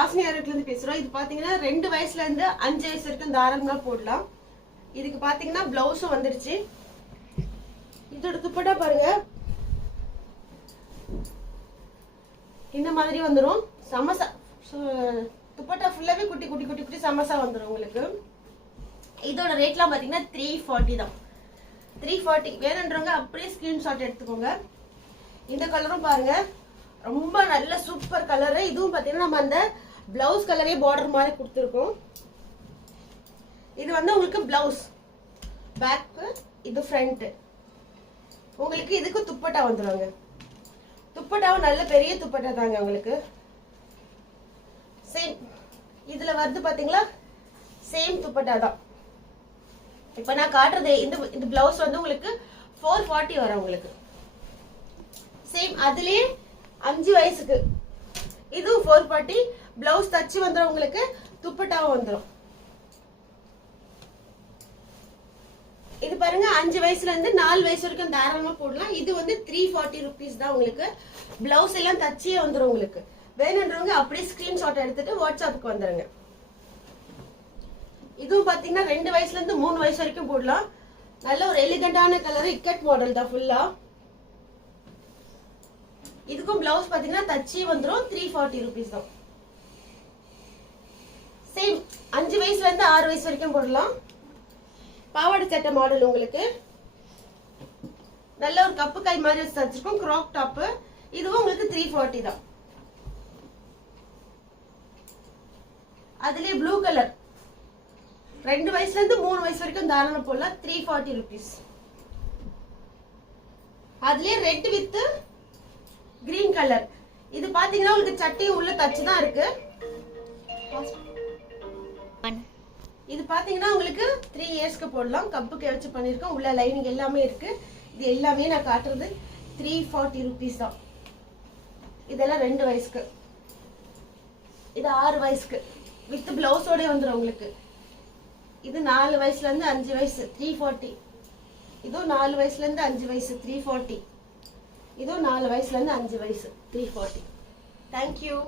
ஆசினியார்கிட்ட பேசுறோம். இது பாத்தீங்கன்னா 2 வயசுல இருந்து 5 வயசு வரைக்கும் தாராளமா போடலாம். இதுக்கு பாத்தீங்கன்னா பிளவுஸும் வந்துருச்சு. இதோட துப்பட்டா பாருங்க, இந்த மாதிரி வந்துடும். சமோசா துப்பட்டா ஃபுல்லாவே குட்டி குட்டி குட்டி குட்டி சமோசா வந்துடும் உங்களுக்கு. இதோட ரேட்லாம் பாத்தீங்கன்னா 340 தான். 340 வேணுன்றவங்க அப்படியே ஸ்கிரீன்ஷாட் எடுத்துக்கோங்க. இந்த கலரும் பாருங்க, ரொம்ப நல்ல சூப்பர் கலரு. இதுவும் பாத்தீங்கன்னா நம்ம அந்த பிளவுஸ் கலரே பார்டர் மாதிரி கொடுத்துருக்கோம். இது வந்து உங்களுக்கு பிளவுஸ் பேக், இது ஃப்ரண்ட். உங்களுக்கு இதுக்கு துப்பட்டா வந்துருவாங்க. துப்பட்டாவும் நல்ல பெரிய துப்பட்டா தாங்க உங்களுக்கு. சேம் இதுல வருது பாத்தீங்களா, சேம் துப்பட்டா தான். இப்ப நான் காட்டுறது இந்த பிளவுஸ் வந்து உங்களுக்கு 440 வரும் உங்களுக்கு. சேம் அதுலயே 5 வயசுக்கு இதுவும் 440. பிளவுஸ் தச்சு வந்துடும் உங்களுக்கு, துப்பட்டாவும் வந்துடும். இது பாருங்க, 5 வயசுல இருந்து 4 வயசு வரைக்கும் தாராளமா போடலாம். இது வந்து 340 rupees தான் உங்களுக்கு. பிளவுஸ் எல்லாம் தச்சியே வந்துடும் உங்களுக்கு. வேணுன்றவங்க அப்படியே ஸ்கிரீன்ஷாட் எடுத்துட்டு வாட்ஸ்அப்புக்கு வந்துருங்க. இதுவும் பாத்தீங்கன்னா 2 வயசுல இருந்து 3 வயசு வரைக்கும் போடலாம். நல்ல ஒரு எலிகண்டான கலர், இக்கட் மாடல் தான் ஃபுல்லா. இதுக்கும் பிளவுஸ் பாத்தீங்கன்னா தச்சி வந்துரும். 340 rupees தான். சேம் 5 வயசுல இருந்து 6 வயசு வரைக்கும் போடலாம். பாவாடை சட்டை மாடல் உங்களுக்கு. நல்ல ஒரு கப்பு கை மாதிரி வச்சு தச்சிருக்கோம். Crop top. இதுவும் உங்களுக்கு 340 தான். அதுலயே ப்ளூ கலர் 2 வயசுல இருந்து 3 வயசு வரைக்கும் தாராளமா போடலாம். 340 rupees. அதுலயே ரெட் வித் கிரீன் கலர். இது பாத்தீங்கன்னா உங்களுக்கு சட்டையும் உள்ள தச்சு தான் இருக்கு. இது பாத்தீங்கன்னா உங்களுக்கு 3 இயர்ஸ்க்கு போடலாம். கப்புக்கு வச்சு பண்ணிருக்கோம். உள்ள லைனிங் எல்லாமே இருக்கு. இது எல்லாமே நான் காட்டுறது 340 rupees தான். இதெல்லாம் 2 வயசுக்கு. இது 6 வயசுக்கு வித் பிளவுஸோட வந்துடும் உங்களுக்கு. இது 4 வயசுல இருந்து 5 வயசு 340. இதுவும் 4 வயசுல இருந்து 5 வயசு 340. இதுவும் 4 வயசுல இருந்து 5 வயசு 340. Thank you.